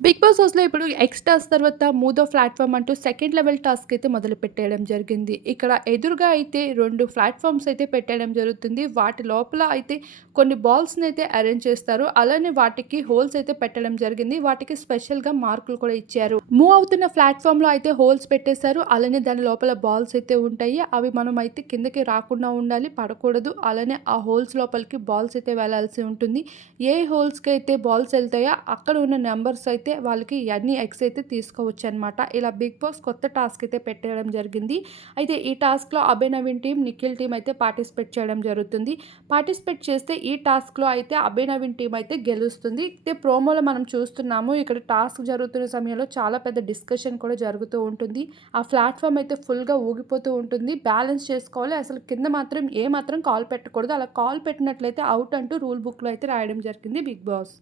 Big boss హౌస్‌లో ఇప్పుడు ఎక్స్ టాస్క్ తర్వాత మూడో ప్లాట్ఫామ్ అంటూ సెకండ్ లెవెల్ టాస్క్ అయితే మొదలు పెట్టేయడం జరిగింది. ఇక్కడ ఎదురుగా అయితే రెండు ప్లాట్ఫామ్స్ అయితే పెట్టేయడం జరుగుతుంది. వాటి లోపల అయితే కొన్ని బాల్స్‌ని అయితే అరేంజ్ చేస్తారు. అలానే వాటికి హోల్స్ అయితే పెట్టడం జరిగింది. వాటికి స్పెషల్‌గా మార్కులు కూడా ఇచ్చారు. మూవ్ అవుతున్న ప్లాట్ఫామ్లో అయితే హోల్స్ పెట్టేశారు. అలానే దాని లోపల బాల్స్ అయితే ఉంటాయి. అవి మనం అయితే కిందకి రాకుండా ఉండాలి. పడకూడదు. అలానే ఆ హోల్స్ లోపలికి బాల్స్ అయితే వెళ్ళాల్సి ఉంటుంది. ఏ హోల్స్‌కి అయితే బాల్స్ వెళ్తాయో అక్కడ ఉన్న నెంబర్స్ అయితే అయితే వాళ్ళకి అన్ని ఎగ్స్ అయితే తీసుకోవచ్చు అనమాట ఇలా బిగ్ బాస్ కొత్త టాస్క్ అయితే పెట్టేయడం జరిగింది. అయితే ఈ టాస్క్‌లో అభినవీన్ నవీన్ నిఖిల్ టీం అయితే పార్టిసిపేట్ చేయడం జరుగుతుంది. పార్టిసిపేట్ చేస్తే ఈ టాస్క్‌లో అయితే అభినవీన్ నవీన్ అయితే గెలుస్తుంది. అయితే ప్రోమోలో మనం చూస్తున్నాము. ఇక్కడ టాస్క్ జరుగుతున్న సమయంలో చాలా పెద్ద డిస్కషన్ కూడా జరుగుతూ ఉంటుంది. ఆ ప్లాట్ఫామ్ అయితే ఫుల్‌గా ఊగిపోతూ ఉంటుంది. బ్యాలెన్స్ చేసుకోవాలి. అసలు కింద మాత్రం ఏ మాత్రం కాల్ పెట్టకూడదు. అలా కాల్ పెట్టినట్లయితే అవుట్ అంటూ రూల్ బుక్‌లో అయితే రాయడం జరిగింది బిగ్ బాస్.